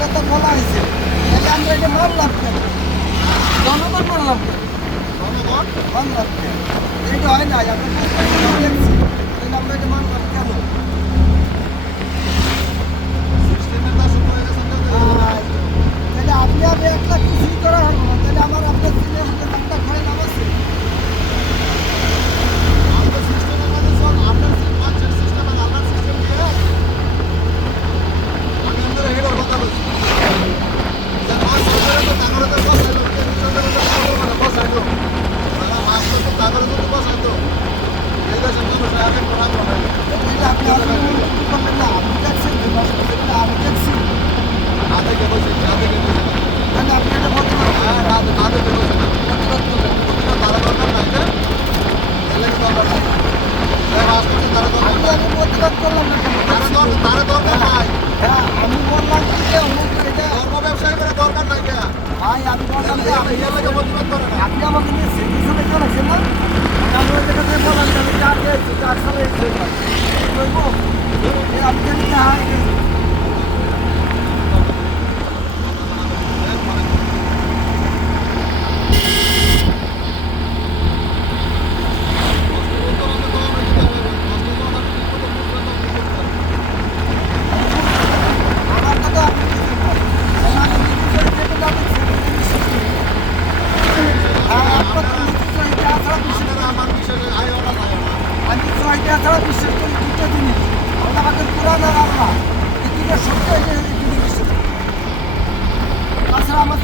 কথা বলা হয়েছে, তাহলে আমরা এটা মানলাম কেন? জনগণ মানলাম কেন? জনগণ মানলাম কেন? এটা হয় না, আমরা দেখছি, তাহলে আমরা এটা মানলাম কেন? সিস্টেমের দাস হয়ে গেছে তাহলে আপনি আমি একটা কিছুই করা হলো না, তাহলে আমার আপনার ছেলে আমাকে একটা খাই নাম আছে। আমাদের সিস্টেমের মধ্যে সব আপনার মানুষের সিস্টেম আর আপনার সিস্টেম দিয়ে আমি আমাদের হেডের কথা বলছি যে মাছ সরকারে তো তাগরতে বসাইলো বসাইলো তারা মাছ তো তাগরতে তো বসাইতো এই দেশের মানুষ আগে করা করে এটা আপনি আসলে করলেন না, আপনি দেখছেন যে আমি দেখছি, হাতে কে বসে হাতে কে বসে তাহলে আপনি এটা বলতে পারবেন হ্যাঁ হাতে হাতে কে বসে প্রতিবাদ করবেন। প্রতিটা তারা দরকার নাই যে এলে দরকার নাই মাছ করছে তারা দরকার আপনি নাই আমি প্রতিবাদ করলাম না কেন? তারা দরকার নাই হ্যাঁ, আমি বললাম কি যে অমুক এটা ধর্ম ব্যবসায়ী করে দরকার নাই কে ভাই, আমি বললাম যে ইয়ার লাগে প্রতিবাদ করে না আপনি আমাকে নিয়ে সিটি শুনে চলেছেন না, আমি ওই জায়গাতে বললাম যে আমি চার দিয়েছি, 4 সালে বলবো আমি জানি না। আমার কথা আপনি বুঝতে পারেন, আমাকে নিজের যেটা যাবে হ্যাঁ, আপনার তো নিজের চাহিদা ছাড়া বিশ্বাস করি। আমার বিষয়ে আয় ওরা যায় না আমি চাহিদা ছাড়া বিশ্বাস করি দুটো জিনিস, আল্লাহ আমাদের কোরআন আর আল্লাহ, এই দুটো সত্য, এই দুটো বিশ্বাস করি। তাছাড়া আমার